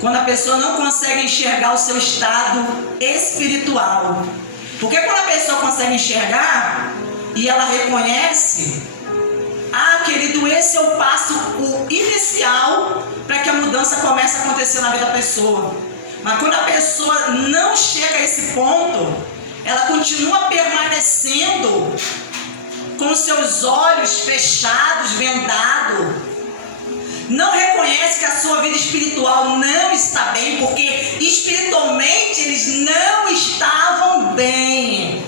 Quando a pessoa não consegue enxergar o seu estado espiritual. Porque quando a pessoa consegue enxergar e ela reconhece, querido, esse é o passo inicial para que a mudança comece a acontecer na vida da pessoa. Mas quando a pessoa não chega a esse ponto, ela continua permanecendo com seus olhos fechados, vendados, não reconhece que a sua vida espiritual não está bem, porque espiritualmente eles não estavam bem.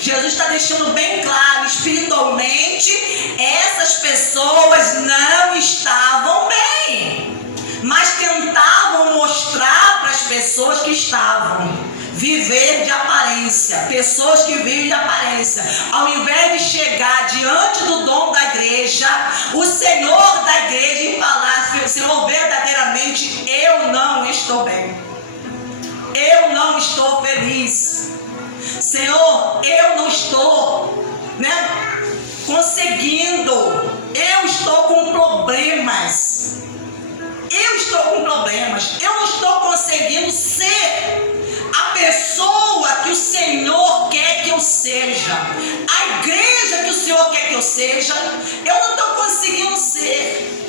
Jesus está deixando bem claro, espiritualmente essas pessoas não estavam bem, mas tentavam mostrar para as pessoas que estavam, viver de aparência, pessoas que vivem de aparência. Ao invés de chegar diante do dono da igreja, o Senhor da igreja, e falar: Senhor, verdadeiramente eu não estou bem, eu não estou feliz, Senhor, eu não estou conseguindo, eu estou com problemas, eu não estou conseguindo ser a pessoa que o Senhor quer que eu seja, a igreja que o Senhor quer que eu seja, eu não estou conseguindo ser,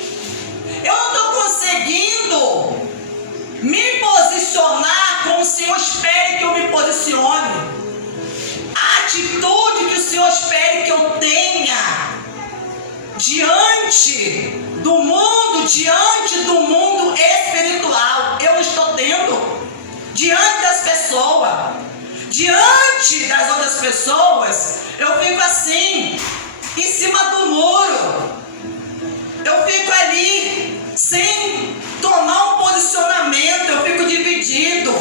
eu não estou conseguindo me posicionar como o Senhor espera que eu me posicione, a atitude que o Senhor espera que eu tenha diante do mundo espiritual, eu não estou tendo. Diante das pessoas, diante das outras pessoas, eu fico assim, em cima do muro, eu fico ali, sem tomar um posicionamento, eu fico dividido.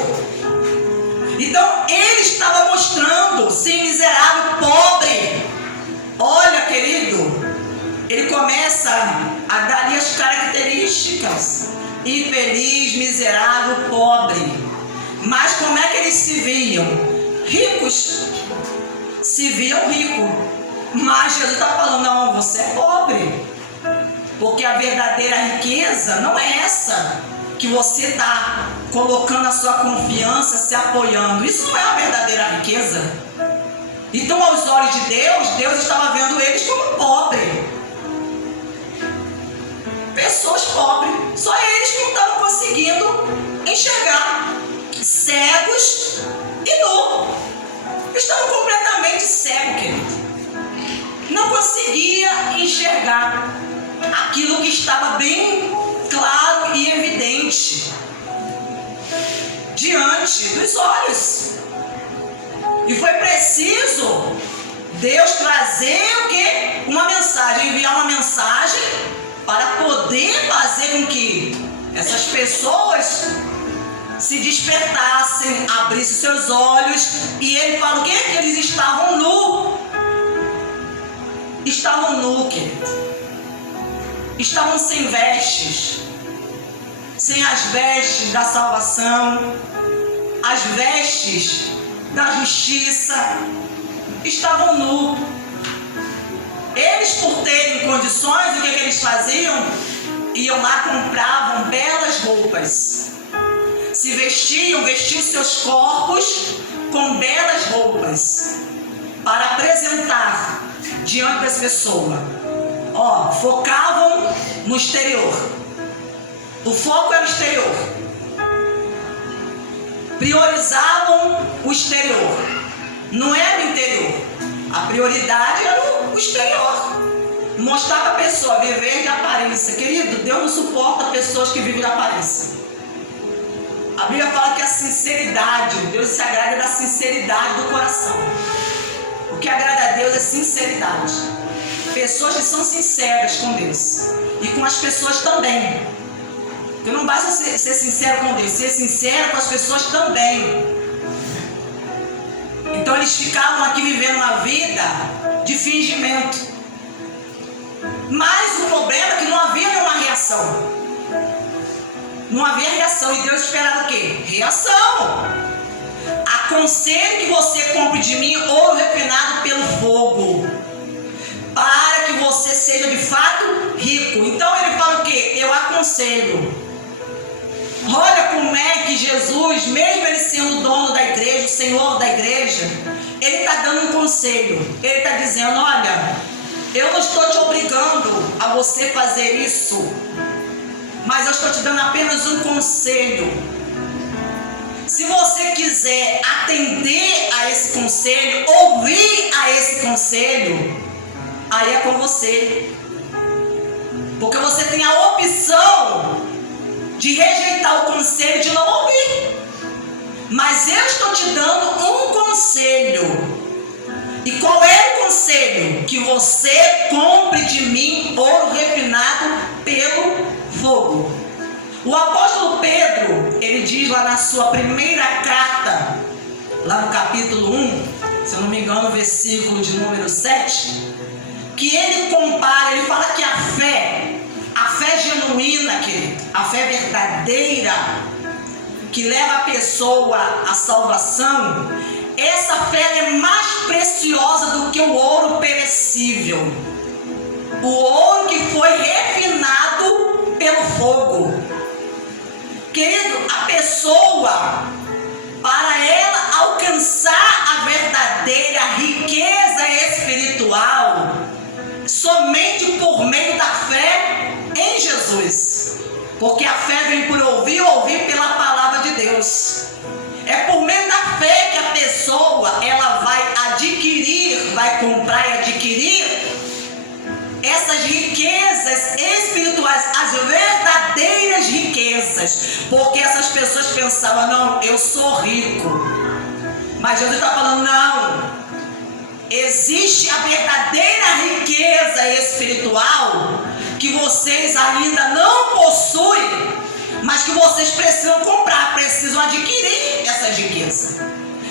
Então, ele estava mostrando, sim, miserável, pobre. Olha, querido, ele começa a dar ali as características: infeliz, miserável, pobre. Mas como é que eles se viam? Ricos. Se viam ricos. Mas Jesus está falando: não, você é pobre. Porque a verdadeira riqueza não é essa que você está colocando a sua confiança, se apoiando. Isso não é a verdadeira riqueza. Então, aos olhos de Deus, Deus estava vendo eles como pobres. Pessoas pobres. Só eles que não estavam conseguindo enxergar. Cegos e nu. Estavam completamente cegos, querido. Não conseguia enxergar aquilo que estava bem claro e evidente diante dos olhos. E foi preciso Deus trazer o quê? Uma mensagem, enviar uma mensagem para poder fazer com que essas pessoas se despertassem, abrissem seus olhos. E ele fala o quê? Que eles estavam nus. Estavam nus, querido. Estavam sem vestes. Sem as vestes da salvação, as vestes da justiça. Estavam nus. Eles, por terem condições, o que eles faziam? Iam lá, compravam belas roupas. Se vestiam seus corpos com belas roupas para apresentar diante das pessoas. Focavam no exterior. O foco era o exterior. Priorizavam o exterior. Não era o interior. A prioridade era o exterior. Mostrar para a pessoa viver de aparência. Querido, Deus não suporta pessoas que vivem de aparência. A Bíblia fala que a sinceridade, Deus se agrada da sinceridade do coração. O que agrada a Deus é sinceridade. Pessoas que são sinceras com Deus e com as pessoas também. Porque não basta ser sincero com Deus, ser sincero com as pessoas também. Então eles ficavam aqui vivendo uma vida de fingimento. Mas o problema é que não havia nenhuma reação. Não havia reação. E Deus esperava o quê? Reação. Aconselho que você compre de mim ouro refinado pelo fogo, para que você seja de fato rico. Então ele fala o quê? Eu aconselho. Olha Jesus, mesmo ele sendo o dono da igreja, o senhor da igreja, ele está dando um conselho. Ele está dizendo: olha, eu não estou te obrigando a você fazer isso, mas eu estou te dando apenas um conselho. Se você quiser atender a esse conselho, ouvir a esse conselho, aí é com você. Porque você tem a opção de rejeitar o conselho, de não ouvir. Mas eu estou te dando um conselho. E qual é o conselho? Que você compre de mim ouro refinado pelo fogo. O apóstolo Pedro, ele diz lá na sua primeira carta, lá no capítulo 1, se eu não me engano, versículo de número 7, que ele compara, ele fala que a fé genuína, a fé verdadeira, que leva a pessoa à salvação, essa fé é mais preciosa do que o ouro perecível, o ouro que foi refinado pelo fogo. Querido, a pessoa, para ela alcançar a verdadeira riqueza espiritual, somente por meio da fé em Jesus. Porque a fé vem por ouvir, ouvir pela palavra de Deus. É por meio da fé que a pessoa, ela vai adquirir, vai comprar e adquirir essas riquezas espirituais, as verdadeiras riquezas. Porque essas pessoas pensavam: não, eu sou rico. Mas Jesus está falando: não, existe a verdadeira riqueza espiritual que vocês ainda não possuem, mas que vocês precisam comprar, precisam adquirir essas riquezas.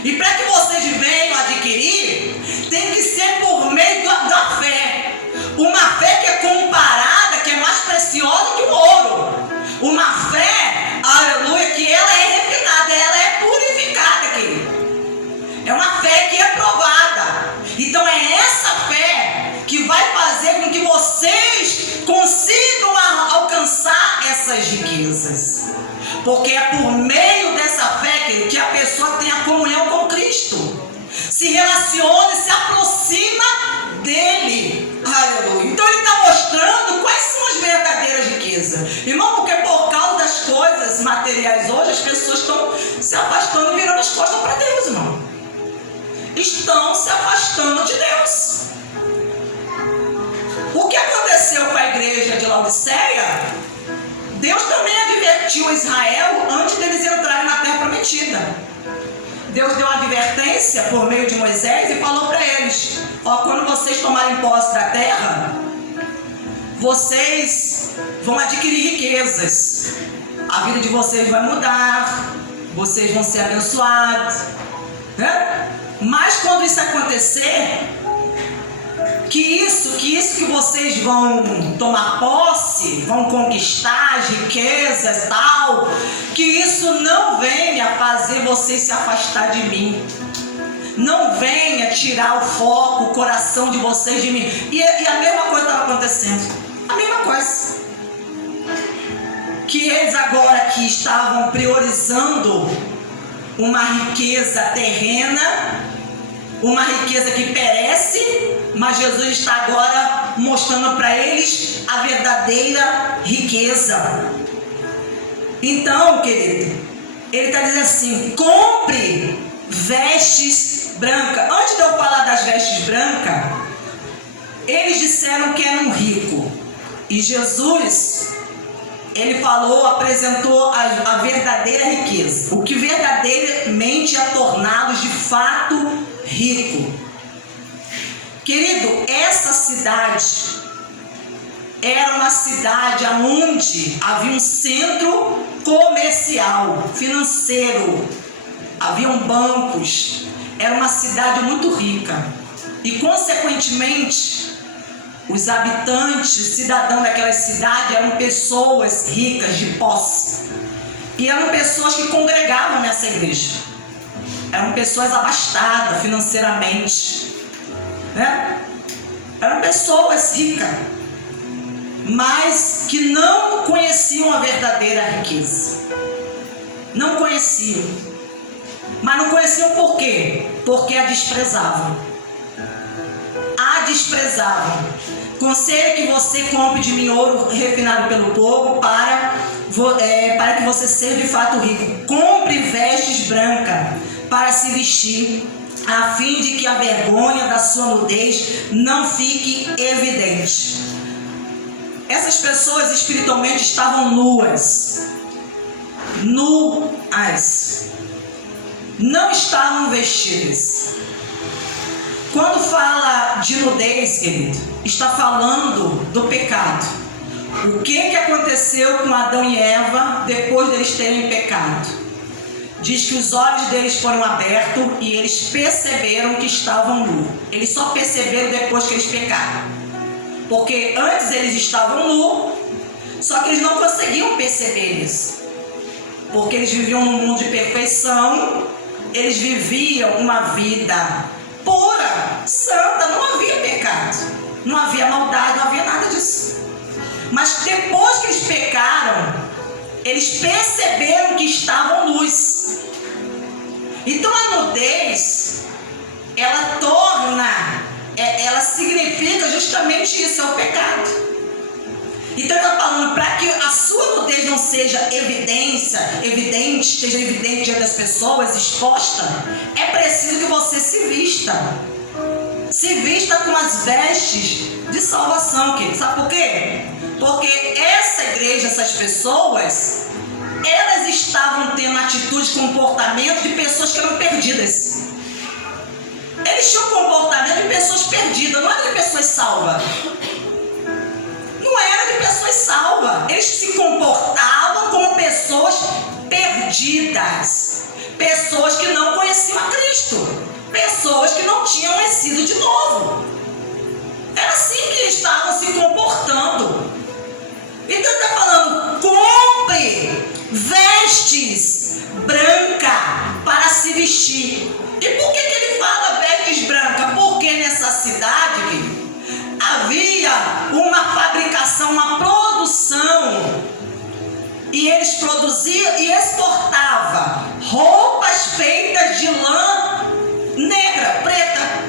E para que vocês venham adquirir, tem que ser por meio da fé. Uma fé que é comparada, que é mais preciosa que o ouro. Uma fé, aleluia, que ela é refinada, ela é purificada, querido. É uma fé que é provada. Então é essa fé que vai fazer com que vocês consigam alcançar essas riquezas. Porque é por meio dessa fé, querido, que a pessoa tem a comunhão com Cristo. Se relaciona, se aproxima dele. Aleluia. Então ele está mostrando quais são as verdadeiras riquezas. Irmão, porque por causa das coisas materiais hoje, as pessoas estão se afastando e virando as costas para Deus, irmão. Estão se afastando de Deus. O que aconteceu com a igreja de Laodiceia? Deus também advertiu Israel antes deles entrarem na terra prometida. Deus deu uma advertência por meio de Moisés e falou para eles: ó, quando vocês tomarem posse da terra, vocês vão adquirir riquezas, a vida de vocês vai mudar, vocês vão ser abençoados, né? Mas quando isso acontecer, que isso que vocês vão tomar posse, vão conquistar as riquezas e tal, que isso não venha fazer vocês se afastar de mim, não venha tirar o foco, o coração de vocês de mim. E a mesma coisa estava acontecendo, a mesma coisa, que eles agora que estavam priorizando uma riqueza terrena, uma riqueza que perece, mas Jesus está agora mostrando para eles a verdadeira riqueza. Então, querido, ele está dizendo assim: compre vestes brancas. Antes de eu falar das vestes brancas, eles disseram que era um rico, e Jesus, ele falou, apresentou a verdadeira riqueza, o que verdadeiramente é torná-los de fato rico. Querido, essa cidade era uma cidade onde havia um centro comercial, financeiro, haviam bancos, era uma cidade muito rica, e consequentemente os habitantes, os cidadãos daquela cidade eram pessoas ricas de posse, e eram pessoas que congregavam nessa igreja, eram pessoas abastadas financeiramente, né? Eram pessoas ricas, mas que não conheciam a verdadeira riqueza, não conheciam. Mas não conheciam por quê? Porque a desprezavam. A desprezavam. Conselho que você compre de mim ouro refinado pelo povo para que você seja de fato rico. Compre vestes brancas para se vestir, a fim de que a vergonha da sua nudez não fique evidente. Essas pessoas espiritualmente estavam nuas. Não estavam vestidas. Quando fala de nudez, querido, está falando do pecado. O que aconteceu com Adão e Eva depois deles terem pecado? Diz que os olhos deles foram abertos e eles perceberam que estavam nus. Eles só perceberam depois que eles pecaram. Porque antes eles estavam nus, só que eles não conseguiam perceber isso. Porque eles viviam num mundo de perfeição, eles viviam uma vida pura, santa, não havia pecado, não havia maldade, não havia nada disso. Mas depois que eles pecaram, eles perceberam que estavam nus. Então a nudez, ela significa justamente isso, é o pecado. Então ele está falando, para que a sua nudez não seja evidente diante das pessoas, exposta, é preciso que você se vista. Se vista com as vestes de salvação, querido. Sabe por quê? Porque essa igreja, essas pessoas, elas estavam tendo atitude, comportamento de pessoas que eram perdidas. Eles tinham comportamento de pessoas perdidas, não era de pessoas salvas. Não era de pessoas salvas. Eles se comportavam como pessoas perdidas. Pessoas que não conheciam a Cristo. Pessoas que não tinham nascido de novo. Era assim que eles estavam se comportando. Então ele está falando, compre vestes brancas para se vestir. E por que ele fala vestes brancas? Porque nessa cidade havia uma fabricação, uma produção, e eles produziam e exportavam roupas feitas de lã negra, preta,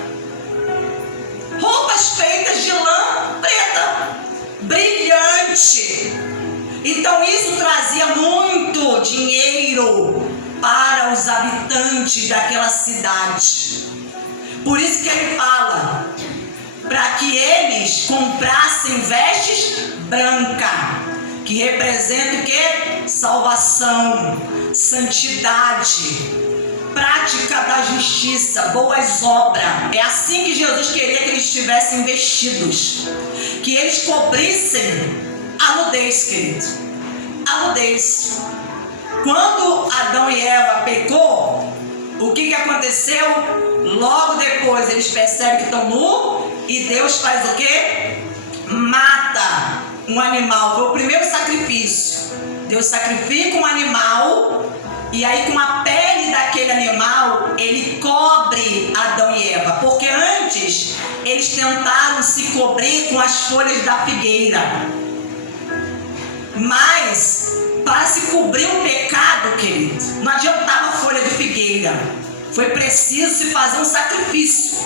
roupas feitas de lã preta, brilhante. Então isso trazia muito dinheiro para os habitantes daquela cidade. Por isso que ele fala, para que eles comprassem vestes brancas, que representam o quê? Salvação, santidade, prática da justiça, boas obras. É assim que Jesus queria que eles estivessem vestidos, que eles cobrissem a nudez, querido. A nudez. Quando Adão e Eva pecou, o que aconteceu? Logo depois eles percebem que estão nus e Deus faz o quê? Mata um animal. Foi o primeiro sacrifício. Deus sacrifica um animal e aí com a pele daquele animal ele cobre Adão e Eva. Porque antes eles tentaram se cobrir com as folhas da figueira. Mas para se cobrir o pecado, querido, não adiantava a folha de figueira. Foi preciso se fazer um sacrifício.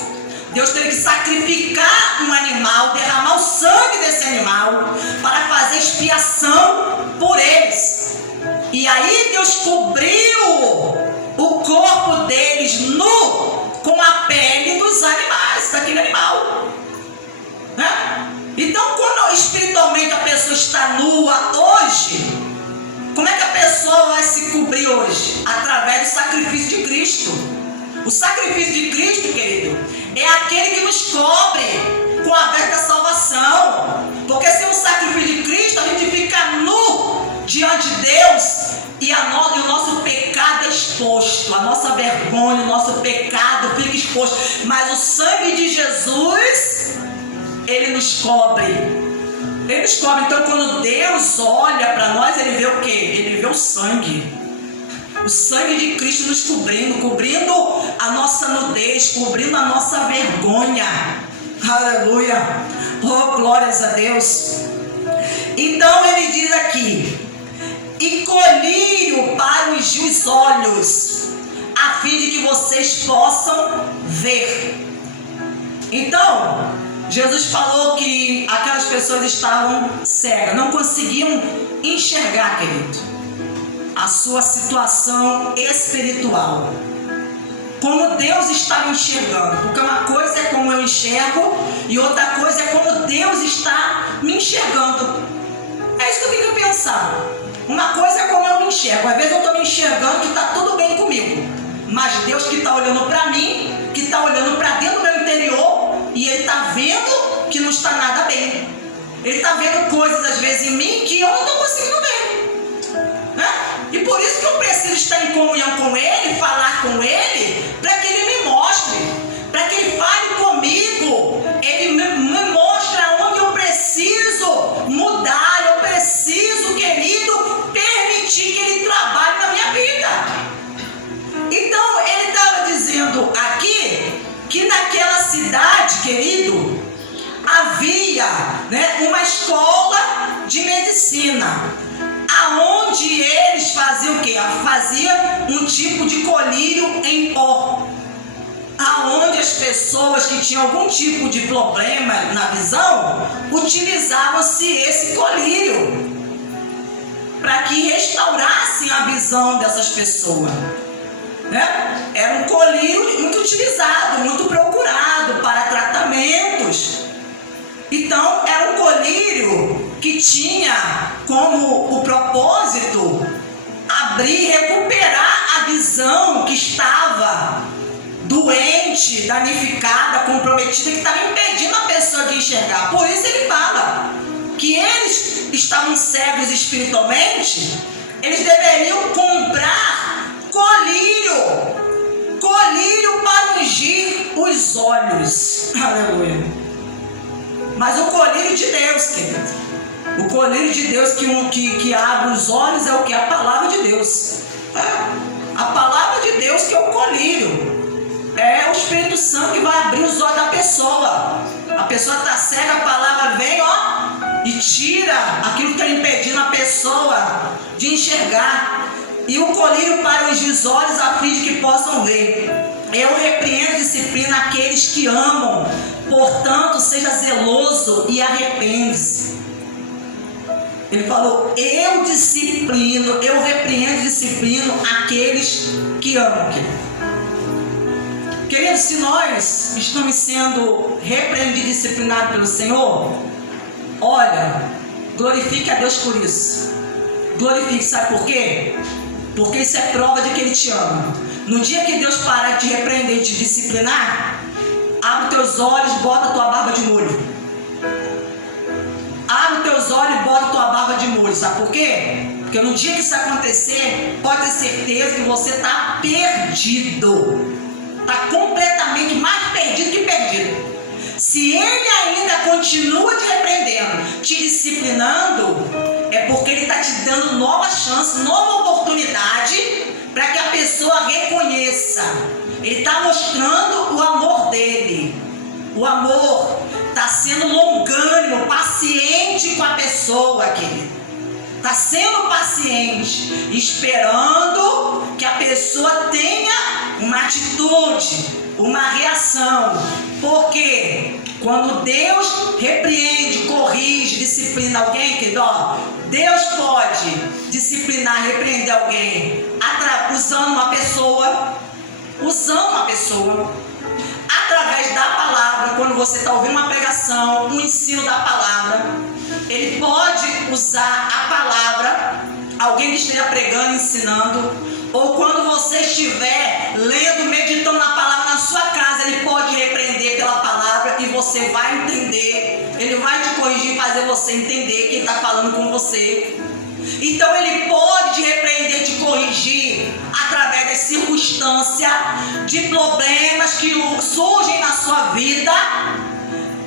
Deus teve que sacrificar um animal, derramar o sangue desse animal para fazer expiação por eles. E aí Deus cobriu o corpo deles nu com a pele dos animais, daquele animal. Né? Então, quando espiritualmente a pessoa está nua hoje, como é que a pessoa vai se cobrir hoje? Através do sacrifício de Cristo. O sacrifício de Cristo, querido, é aquele que nos cobre com a veste da salvação. Porque sem o sacrifício de Cristo, a gente fica nu diante de Deus e o nosso pecado é exposto. A nossa vergonha, o nosso pecado fica exposto. Mas o sangue de Jesus, ele nos cobre. Ele nos cobre. Então, quando Deus olha para nós, ele vê o quê? Ele vê o sangue. O sangue de Cristo nos cobrindo a nossa nudez, cobrindo a nossa vergonha. Aleluia. Oh, glórias a Deus. Então ele diz aqui: e colírio para ungir os os olhos, a fim de que vocês possam ver. Então, Jesus falou que aquelas pessoas estavam cegas, não conseguiam enxergar, querido, a sua situação espiritual, como Deus estava enxergando, porque uma coisa é como eu enxergo e outra coisa é como Deus está me enxergando. É isso que eu tenho que pensar. Uma coisa é como eu me enxergo, às vezes eu estou me enxergando que está tudo bem comigo, mas Deus que está olhando para mim, que está olhando para dentro do meu interior, e Ele está vendo que não está nada bem. Ele está vendo coisas às vezes em mim que eu não estou conseguindo ver, né? E por isso que eu preciso estar em comunhão com Ele, falar com Ele, para que Ele me mostre, para que Ele fale comigo. Ele me mostra onde eu preciso mudar, eu preciso, querido, permitir que Ele trabalhe na minha vida. Então Ele estava dizendo aqui que naquela cidade, querido, havia, né, uma escola de medicina, aonde eles faziam o quê? Faziam um tipo de colírio em pó, aonde as pessoas que tinham algum tipo de problema na visão utilizavam-se esse colírio para que restaurassem a visão dessas pessoas, né? Era um colírio muito utilizado, muito procurado para tratamentos. Então era um colírio que tinha como o propósito abrir, recuperar a visão que estava doente, danificada, comprometida, que estava impedindo a pessoa de enxergar. Por isso ele fala que eles estavam cegos espiritualmente, eles deveriam comprar colírio para ungir os olhos. Aleluia. Mas o colírio de Deus, querido, o colírio de Deus que abre os olhos é o que? A palavra de Deus. A palavra de Deus que é o colírio. É o Espírito Santo que vai abrir os olhos da pessoa. A pessoa está cega, a palavra vem, ó, e tira aquilo que está impedindo a pessoa de enxergar. E o colírio para os olhos a fim de que possam ver. Eu repreendo e disciplino aqueles que amam. Portanto, seja zeloso e arrepende-se. Ele falou, eu disciplino, eu repreendo e disciplino aqueles que amam. Queridos, se nós estamos sendo repreendidos e disciplinados pelo Senhor, olha, glorifique a Deus por isso. Glorifique, sabe por quê? Porque isso é prova de que Ele te ama. No dia que Deus parar de repreender e te disciplinar, abre teus olhos, bota tua barba de molho. Abre teus olhos e bota tua barba de molho. Sabe por quê? Porque no dia que isso acontecer, pode ter certeza que você está perdido. Está completamente mais perdido que perdido. Se Ele ainda continua te repreendendo, te disciplinando, é porque Ele está te dando nova chance, nova oportunidade para que a pessoa reconheça. Ele está mostrando o amor dele. O amor está sendo longânimo, paciente com a pessoa, querido. Está sendo paciente, esperando que a pessoa tenha uma atitude, uma reação. Porque quando Deus repreende, corrige, disciplina alguém, querido, ó, Deus pode disciplinar, repreender alguém usando uma pessoa, através da palavra. Quando você está ouvindo uma pregação, um ensino da palavra, Ele pode usar a palavra, alguém que esteja pregando, ensinando, ou quando você estiver lendo, meditando na palavra na sua casa, Ele pode repreender pela palavra e você vai entender. Ele vai te corrigir e fazer você entender que Ele está falando com você. Então Ele pode te repreender, te corrigir através das circunstâncias, de problemas que surgem na sua vida,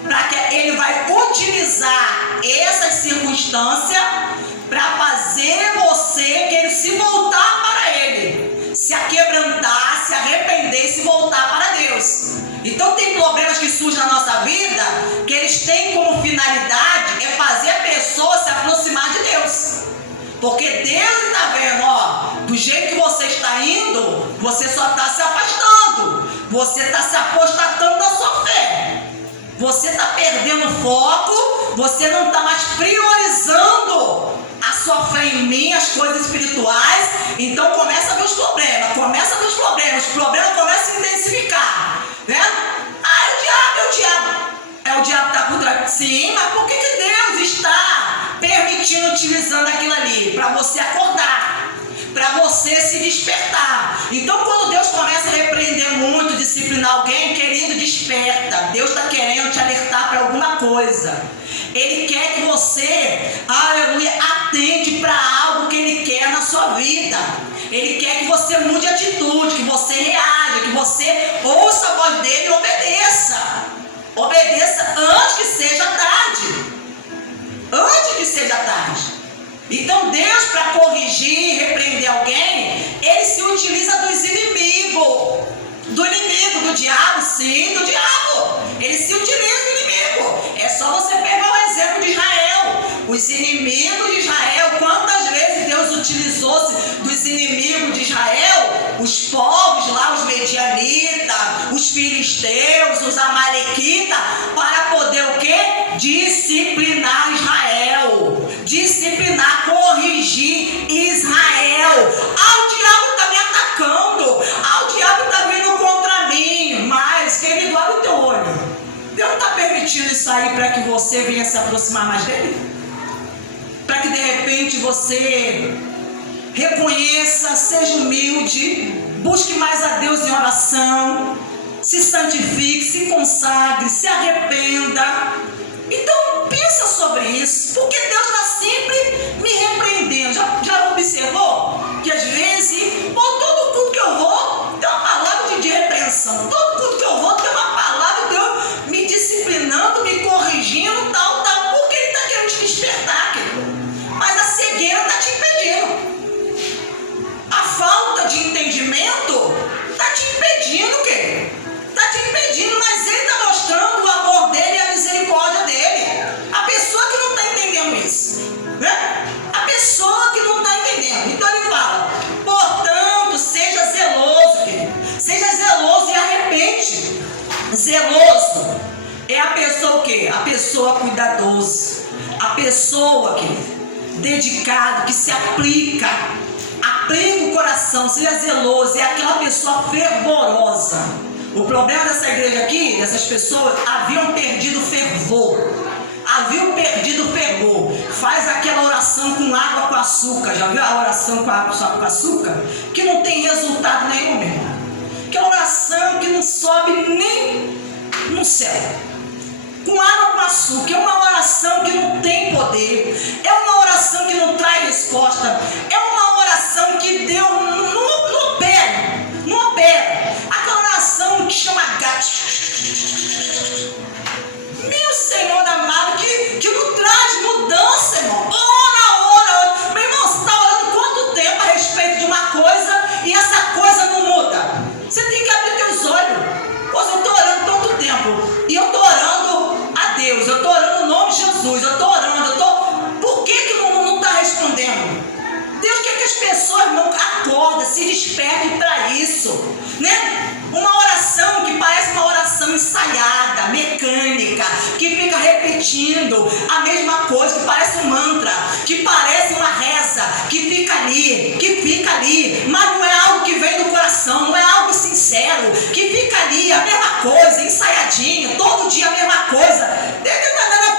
para que Ele vai utilizar essas circunstâncias para fazer você querer se voltar para Ele, se aquebrantar, se arrepender e se voltar para Deus. Então tem problemas que surgem na nossa vida que eles têm como finalidade é fazer a pessoa se aproximar de Deus. Porque Deus está vendo, ó, do jeito que você está você só está se afastando, você está se apostatando da sua fé, você está perdendo foco, você não está mais priorizando a sua fé em mim, as coisas espirituais. Então começa a ver os problemas, os problemas começam a intensificar, né? É o diabo está por trás. Sim, mas por que Deus está permitindo, utilizando aquilo ali? Para você acordar, para você se despertar. Então quando Deus começa a repreender muito, disciplinar alguém, querido, desperta. Deus está querendo te alertar para alguma coisa. Ele quer que você, aleluia, atente para algo que Ele quer na sua vida. Ele quer que você mude atitude, que você reaja, que você ouça a voz dele e obedeça. Obedeça antes que seja tarde. Antes que seja tarde. Então Deus, para corrigir, repreender alguém, Ele se utiliza dos inimigos. Do diabo, sim, do diabo. Ele se utiliza do inimigo. É só você pegar o exemplo de Israel. Os inimigos de Israel, quantas vezes Deus utilizou-se dos inimigos de Israel? Os povos lá, os medianitas, os filisteus, os amalequitas, para poder o quê? Disciplinar Israel. Disciplinar, corrigir Israel. O diabo está me atacando. O diabo está vindo contra mim. Mas, querido, abre o teu olho. Deus não está permitindo isso aí para que você venha se aproximar mais dele? Para que de repente você reconheça, seja humilde, busque mais a Deus em oração, se santifique, se consagre, se arrependa. Então pensa sobre isso, porque Deus está sempre me repreendendo. Já observou que às vezes, todo culto que eu vou tem uma palavra de repreensão, todo culto que eu vou tem uma palavra de Deus me disciplinando, me corrigindo, tal, porque Ele está querendo te despertar, querido. Mas a cegueira está te impedindo, a falta de entendimento está te impedindo, querido. Está te impedindo, mas Ele está mostrando o amor dele e a misericórdia dele. A pessoa que não está entendendo isso, né? A pessoa que não está entendendo. Então Ele fala, portanto, seja zeloso, querido. Seja zeloso e arrepende. Zeloso é a pessoa o quê? A pessoa cuidadosa. A pessoa, querido, dedicada, que se aplica o coração, seja zeloso. É aquela pessoa fervorosa. O problema dessa igreja aqui, dessas pessoas, haviam perdido fervor. Faz aquela oração com água com açúcar. Já viu a oração com água com açúcar? Que não tem resultado nenhum, meu irmão. Aquela oração que não sobe nem no céu. Com água com açúcar. É uma oração que não tem poder. É uma oração que não traz resposta. É uma oração que Deus não opera. Aquela oração que chama gato. Meu Senhor amado, que não traz mudança, irmão. Ora. Meu irmão, você está orando quanto tempo a respeito de uma coisa e essa coisa não muda? Você tem que abrir teus olhos. Pô, eu estou orando tanto tempo e eu estou orando a Deus, eu estou orando no nome de Jesus, eu estou orando, por que não está respondendo? Deus quer que as pessoas não acordem, se despertem para isso, né? Uma oração que parece uma oração ensaiada, mecânica, que fica repetindo a mesma coisa, que parece um mantra, que parece uma reza, que fica ali, mas não é algo que vem do coração, não é algo sincero, que fica ali, a mesma coisa, ensaiadinho, todo dia a mesma coisa.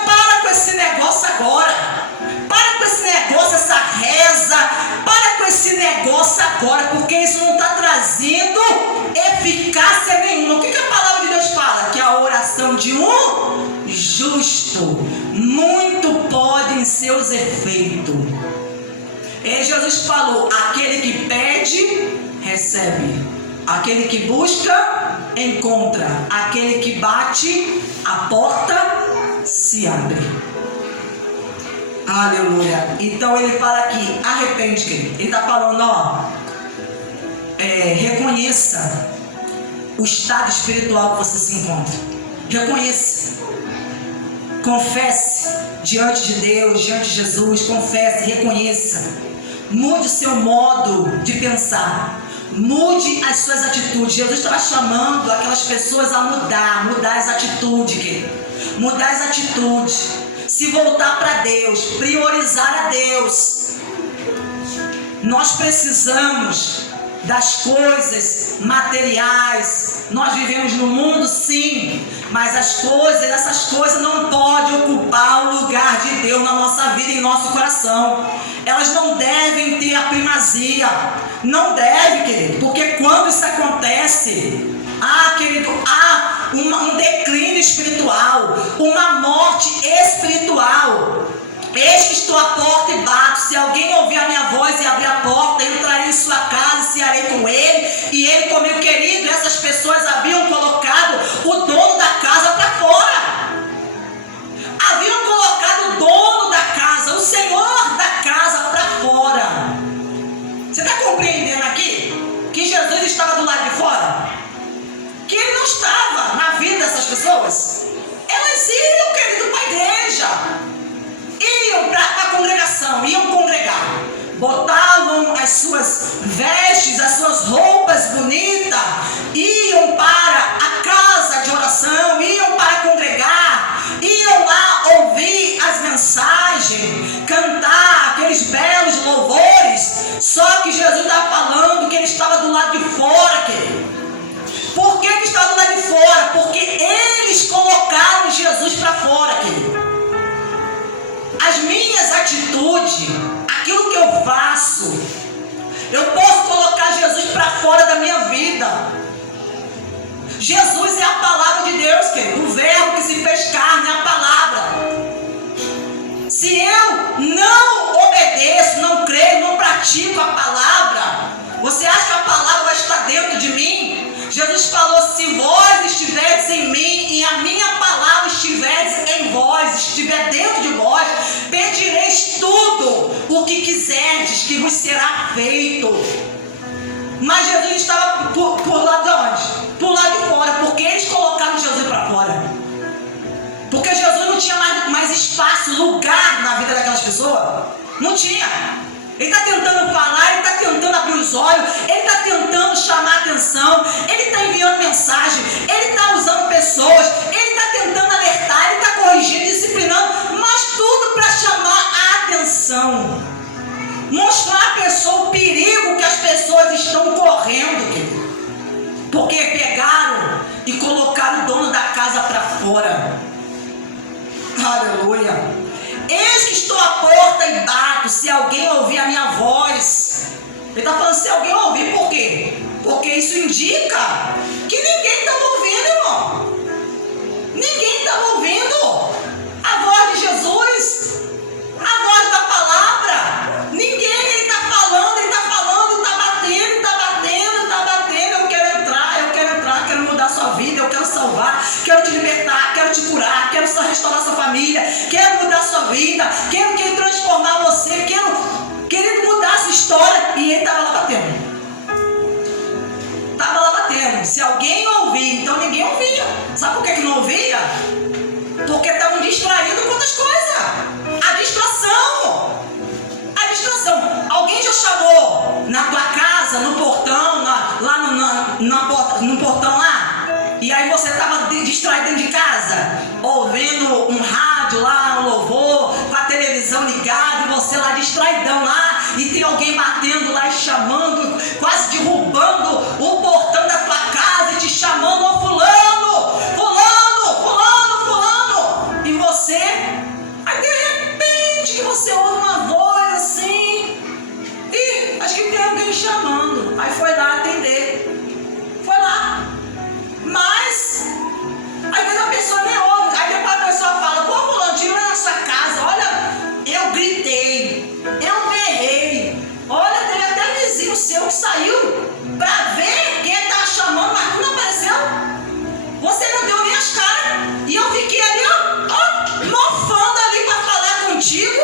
Para com esse negócio agora. Para com esse negócio, essa reza. Para com esse negócio agora, porque isso não está trazendo eficácia nenhuma. O que a palavra de Deus fala? Que a oração de um justo muito pode em seus efeitos. E Jesus falou, aquele que pede, recebe. Aquele que busca, encontra. Aquele que bate, a porta se abre. Aleluia. Então ele fala aqui, arrepende, querido. Ele está falando, reconheça o estado espiritual que você se encontra. Reconheça. Confesse diante de Deus, diante de Jesus. Confesse, reconheça. Mude o seu modo de pensar. Mude as suas atitudes. Jesus estava chamando aquelas pessoas a mudar as atitudes, querido. Mudar as atitudes. Se voltar para Deus, priorizar a Deus. Nós precisamos das coisas materiais. Nós vivemos no mundo, sim, mas essas coisas não podem ocupar o lugar de Deus na nossa vida e em nosso coração. Elas não devem ter a primazia. Não deve, querido, porque quando isso acontece, querido, há um declínio espiritual, uma morte espiritual. Eis que estou à porta e bato. Se alguém ouvir a minha voz e abrir a porta, eu entrarei em sua casa e cearei com ele, e ele comigo, querido. Essas pessoas haviam colocado o dono da casa para fora. Haviam colocado o dono da casa, o senhor da casa para fora. Você está compreendendo aqui? Que Jesus estava do lado de fora? Que ele não estava na vida dessas pessoas? Elas iam, querido, para a igreja. Iam para a congregação, iam congregar, botavam as suas vestes, as suas roupas bonitas, iam para a casa de oração, iam para congregar, iam lá ouvir as mensagens, cantar aqueles belos louvores. Só que Jesus estava falando que ele estava do lado de fora, querido. Por que estava do lado de fora? Porque eles colocaram Jesus para fora, querido. As minhas atitudes, aquilo que eu faço, eu posso colocar Jesus para fora da minha vida. Jesus é a palavra de Deus, querido. O verbo que se fez carne é a palavra. Se eu não obedeço, não creio, não pratico a palavra, você acha que a palavra vai estar dentro de mim? Jesus falou: se vós estiverdes em mim e a minha palavra estiverdes em vós, estiver dentro de vós, pedireis tudo o que quiserdes, que vos será feito. Mas Jesus estava por lado de onde? Por lado de fora, porque eles colocaram Jesus para fora. Porque Jesus não tinha mais espaço, lugar na vida daquelas pessoas. Não tinha. Ele está tentando falar, ele está tentando abrir os olhos, ele está tentando chamar atenção, ele está enviando mensagem, ele está usando pessoas, ele está tentando alertar, ele está corrigindo, disciplinando, mas tudo para chamar a atenção. Mostrar à pessoa o perigo que as pessoas estão correndo, querido. Porque pegaram e colocaram o dono da casa para fora. Aleluia. Eis que estou à porta e bato. Se alguém ouvir a minha voz. Ele está falando se alguém ouvir, por quê? Porque isso indica que ninguém estava ouvindo, irmão. Ninguém estava ouvindo a voz de Jesus, a voz da palavra. Ninguém, ele está falando, está batendo. Eu quero entrar, quero mudar a sua vida, eu quero salvar, quero te libertar, quero te curar, quero restaurar sua família, quero mudar a sua vida, quero transformar você, quero mudar a sua história. E ele estava lá batendo. Se alguém ouvir, então ninguém ouvia. Sabe por que não ouvia? Porque estavam distraídos com outras coisas. A distração. Alguém já chamou na tua casa, no portão, no portão lá? E aí você estava distraído dentro de casa, ouvindo um rádio lá, um louvor, com a televisão ligada, e você lá distraidão lá, e tem alguém batendo lá e chamando, quase derrubando o portão da tua casa e te chamando: ô fulano, e você, aí de repente que você ouve uma voz assim, e acho que tem alguém chamando, aí foi lá atender, mas às vezes a pessoa nem ouve, aí depois a pessoa fala: pô fulano, tira na sua casa, olha, eu gritei, eu berrei, olha, teve até vizinho seu que saiu pra ver quem estava chamando, mas tu não apareceu, você não deu nem as caras, e eu fiquei ali, ó, mofando ali pra falar contigo.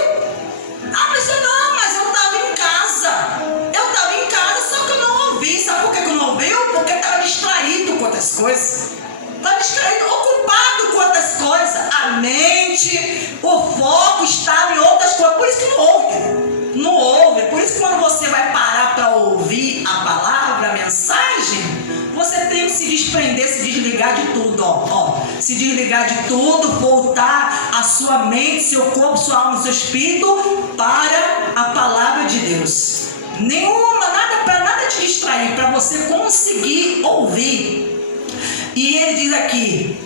A pessoa: não, mas eu estava em casa, só que eu não ouvi. Sabe por que eu não ouvi? Porque estava distraído com outras coisas. Estava distraído, ocupado com outras coisas. A mente, o foco estava em outras coisas. Por isso que não ouve. Não ouve. Por isso que quando você vai parar para ouvir a palavra, a mensagem, desprender, se desligar de tudo, se desligar de tudo, voltar a sua mente, seu corpo, sua alma, seu espírito para a palavra de Deus. Nada te distrair, para você conseguir ouvir. E ele diz aqui: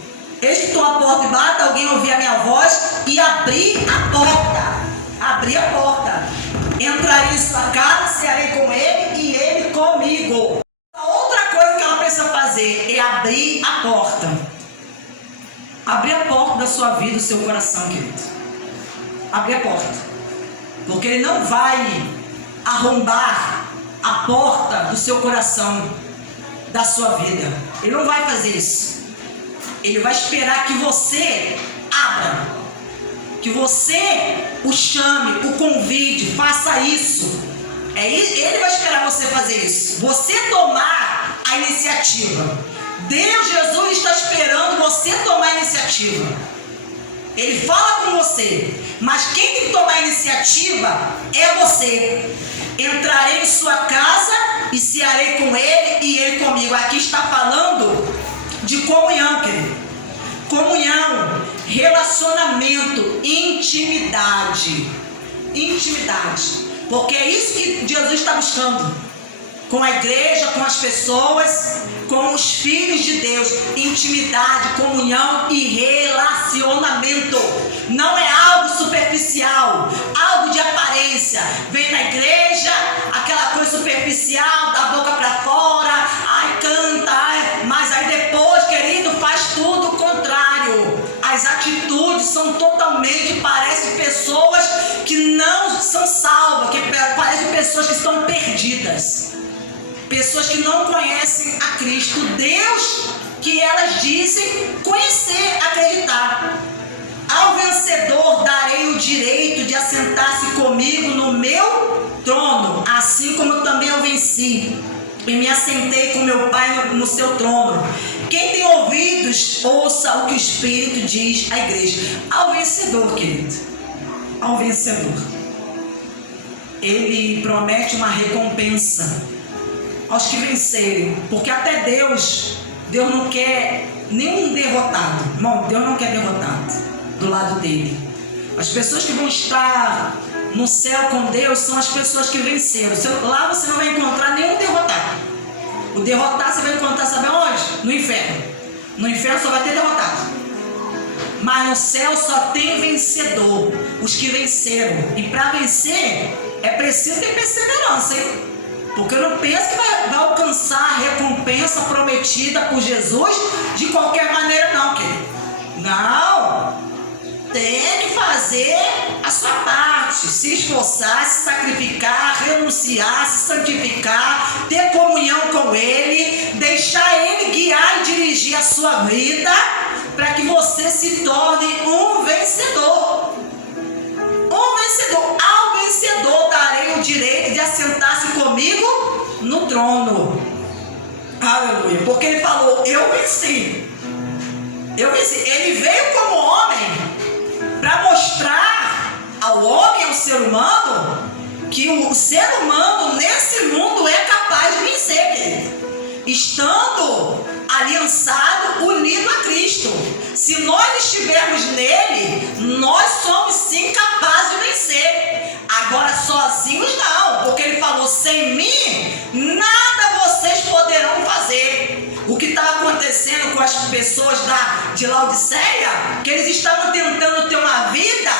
eis que estou à porta e bato, alguém ouvir a minha voz e abrir a porta. Abrir a porta. Entrarei em sua casa, cearei com ele e ele comigo. Outra coisa que ela precisa fazer é abrir a porta. Abrir a porta da sua vida, do seu coração, querido. Abrir a porta. Porque ele não vai arrombar a porta do seu coração, da sua vida. Ele não vai fazer isso. Ele vai esperar que você abra. Que você o chame, o convide, faça isso. Ele vai esperar você fazer isso. Você tomar a iniciativa. Deus, Jesus está esperando você tomar a iniciativa. Ele fala com você, mas quem tem que tomar a iniciativa é você. Entrarei em sua casa e cearei com ele e ele comigo. Aqui está falando de comunhão, querido. Comunhão, relacionamento, intimidade. Intimidade. Porque é isso que Jesus está buscando. Com a igreja, com as pessoas, com os filhos de Deus. Intimidade, comunhão e relacionamento. Não é algo superficial, algo de aparência. Vem na igreja, aquela coisa superficial, da boca para fora, canta, mas aí depois, querido, faz tudo o contrário. As atitudes são totalmente, parecem pessoas que não são salvas, que parecem pessoas que estão perdidas. Pessoas que não conhecem a Cristo, Deus que elas dizem conhecer, acreditar. Ao vencedor darei o direito de assentar-se comigo no meu trono, assim como também eu venci e me assentei com meu Pai no seu trono. Quem tem ouvidos, ouça o que o Espírito diz à igreja. Ao vencedor, querido, ao vencedor, ele promete uma recompensa aos que vencerem, porque até Deus não quer nenhum derrotado. Irmão, Deus não quer derrotado do lado dele. As pessoas que vão estar no céu com Deus são as pessoas que venceram. Lá você não vai encontrar nenhum derrotado. O derrotado você vai encontrar, sabe onde? No inferno. No inferno só vai ter derrotado. Mas no céu só tem vencedor, os que venceram. E para vencer é preciso ter perseverança, hein? Porque eu não penso que vai alcançar a recompensa prometida por Jesus de qualquer maneira, não, querido. Não. Tem que fazer a sua parte. Se esforçar, se sacrificar, renunciar, se santificar, ter comunhão com Ele, deixar Ele guiar e dirigir a sua vida, para que você se torne um vencedor. Um vencedor. Ao vencedor darei o direito de assentar-se comigo no trono. Aleluia. Porque ele falou, eu venci. Eu venci. Ele veio como homem para mostrar ao homem, ao ser humano, que o ser humano nesse mundo é capaz de vencer, querido. Estando aliançado, unido a Cristo. Se nós estivermos nele, nós somos sim capazes de vencer. Agora sozinhos não, porque ele falou, sem mim, nada vocês poderão fazer. O que estava acontecendo com as pessoas de Laodiceia, que eles estavam tentando ter uma vida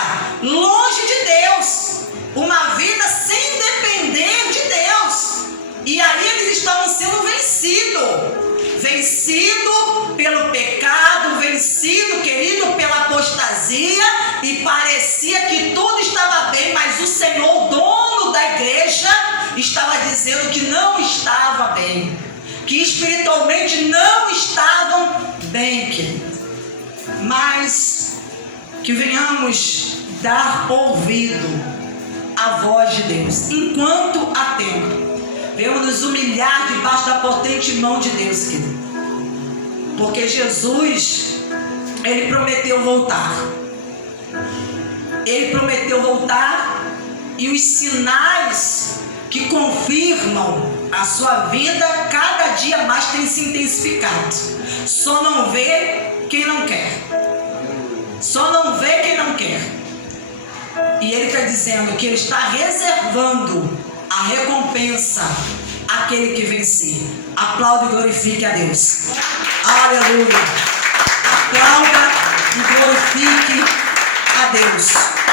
longe de Deus, uma vida sem depender de Deus. E aí eles estavam sendo vencido pelo pecado, vencido, querido, pela apostasia, e parecia que tudo estava bem, mas o Senhor, o dono da igreja, estava dizendo que não estava bem, que espiritualmente não estavam bem, querido. Mas que venhamos dar ouvido à voz de Deus, enquanto há tempo. Venhamos nos humilhar debaixo da potente mão de Deus, querido. Porque Jesus, Ele prometeu voltar. Ele prometeu voltar, e os sinais que confirmam A sua vida cada dia mais tem se intensificado. Só não vê quem não quer. Só não vê quem não quer. E ele está dizendo que ele está reservando a recompensa àquele que vencer. Aplaude e glorifique a Deus. Aleluia. Aplauda e glorifique a Deus.